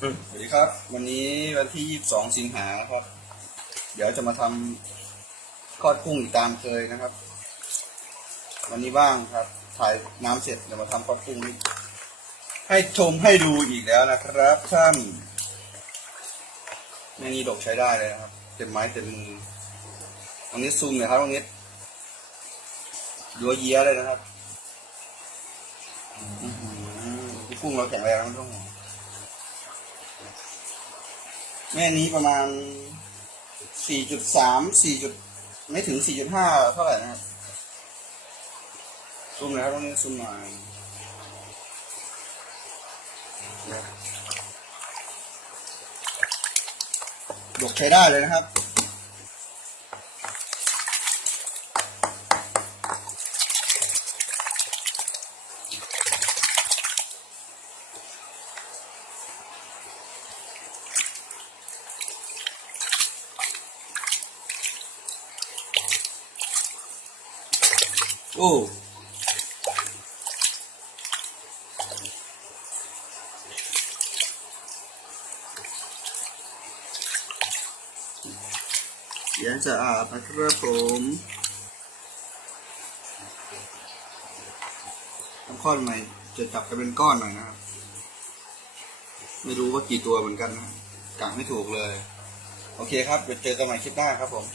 สวัสดีครับ วันนี้วันที่ 22 สิงหาครับ เดี๋ยวจะมาทำทอดกุ้งอีกตามเคยนะครับ วันนี้ว่างครับ ถ่ายน้ำเสร็จเดี๋ยวมาทำทอดกุ้งให้ชมให้ดูอีกแล้วนะครับท่านแม่นี้ดกใช้ได้เลยนะครับ เต็มไม้เต็มมือวันนี้ซูมหน่อยครับวันนี้ดัวเยี้ยเลยนะครับกุ้งเราแข็งแรงไม่ต้องห่วง แม่นี้ประมาณ 4.3 4จุดไม่ถึง 4.5 เท่าไหร่นะครับซูมหนะครับตรงนี้ซูมหน่อยดกใช้ได้เลยนะครับ โอ้เสียงจะอาบนะครับผมน้ำข้อนใหม่จะจับกันเป็นก้อนหน่อยนะครับ ไม่รู้ว่ากี่ตัวเหมือนกันนะกะไม่ถูกเลย โอเคครับเดี๋ยวเจอกันใหม่คลิปหน้าครับผม